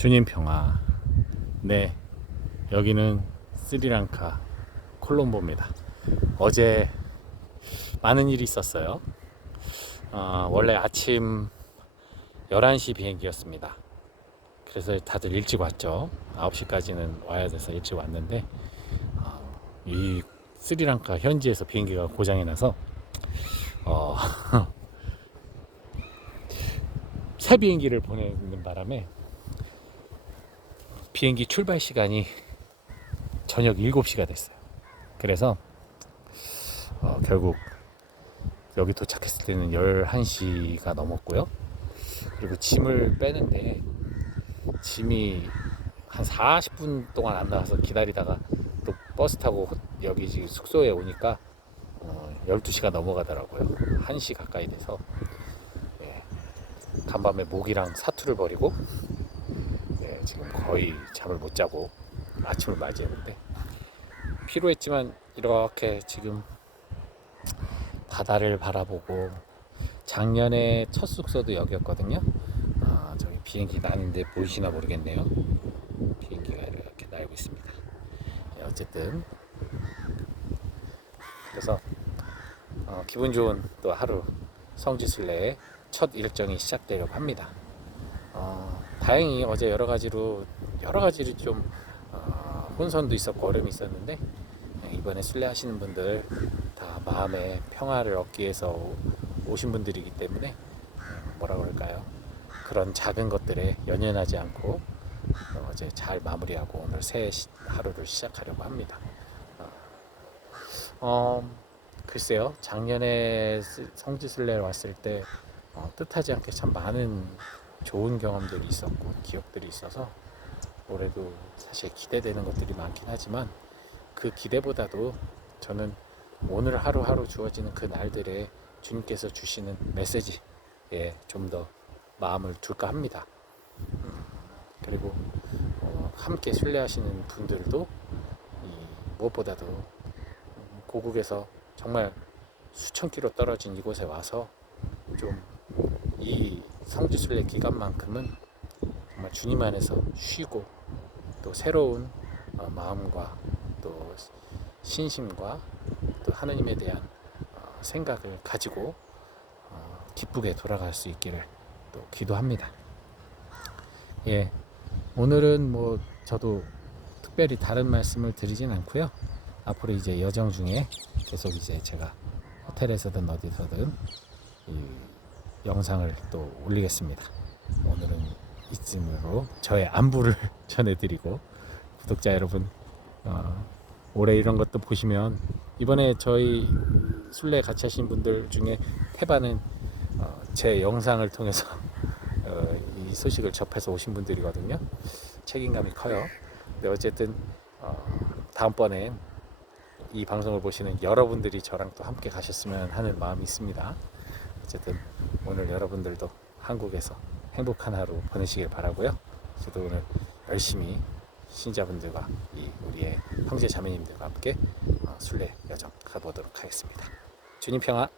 주님 평화. 네, 여기는 스리랑카 콜롬보입니다. 어제 많은 일이 있었어요. 어, 원래 아침 11시 비행기였습니다. 그래서 다들 일찍 왔죠. 9시까지는 와야 돼서 일찍 왔는데, 어, 이 스리랑카 현지에서 비행기가 고장이 나서, 어, 새 비행기를 보내는 바람에 비행기 출발 시간이 저녁 7시가 됐어요. 그래서 어, 결국 여기 도착했을 때는 11시가 넘었고요. 그리고 짐을 빼는데 짐이 한 40분 동안 안 나와서 기다리다가 또 버스 타고 여기 지금 숙소에 오니까 어, 12시가 넘어가더라고요. 1시 가까이 돼서 예, 간밤에 모기랑 사투를 벌이고 예, 지금 거의 잠을 못 자고 아침을 맞이했는데 피로했지만 이렇게 지금 바다를 바라보고 작년에 첫 숙소도 여기였거든요. 아, 저기 비행기 나는데 보이시나 모르겠네요. 비행기가 이렇게 날고 있습니다. 예, 어쨌든 그래서 어, 기분 좋은 또 하루 성지순례의 첫 일정이 시작되려고 합니다. 어, 다행히 어제 여러 가지로 여러 가지로 좀 어, 혼선도 있었고 어려움이 있었는데 네, 이번에 순례하시는 분들 다 마음의 평화를 얻기 위해서 오- 오신 분들이기 때문에 음, 뭐라 그럴까요? 그런 작은 것들에 연연하지 않고 어, 어제 잘 마무리하고 오늘 새 시- 하루를 시작하려고 합니다. 어, 어, 글쎄요, 작년에 스- 성지순례를 왔을 때 어, 뜻하지 않게 참 많은 좋은 경험들이 있었고 기억들이 있어서 올해도 사실 기대되는 것들이 많긴 하지만 그 기대보다도 저는 오늘 하루하루 주어지는 그 날들에 주님께서 주시는 메시지에 좀 더 마음을 둘까 합니다. 음, 그리고 어, 함께 순례하시는 분들도 이 무엇보다도 음, 고국에서 정말 수천 킬로 떨어진 이곳에 와서 좀이 성지순례 기간만큼은 정말 주님 안에서 쉬고 또 새로운 어, 마음과 또 신심과 또 하느님에 대한 어, 생각을 가지고 어, 기쁘게 돌아갈 수 있기를 또 기도합니다. 예, 오늘은 뭐 저도 특별히 다른 말씀을 드리진 않고요. 앞으로 이제 여정 중에 계속 이제 제가 호텔에서든 어디서든 이 영상을 또 올리겠습니다. 오늘은 이쯤으로 저의 안부를 전해드리고 구독자 여러분 어, 올해 이런 것도 보시면 이번에 저희 순례 같이 하신 분들 중에 태반은 어, 제 영상을 통해서 어, 이 소식을 접해서 오신 분들이거든요. 책임감이 커요. 근데 어쨌든 어, 다음번엔 이 방송을 보시는 여러분들이 저랑 또 함께 가셨으면 하는 마음이 있습니다. 어쨌든 오늘 여러분들도 한국에서 행복한 하루 보내시길 바라고요. 저도 오늘 열심히 신자분들과 이 우리의 형제 자매님들과 함께 어, 순례 여정 가보도록 하겠습니다. 주님 평화.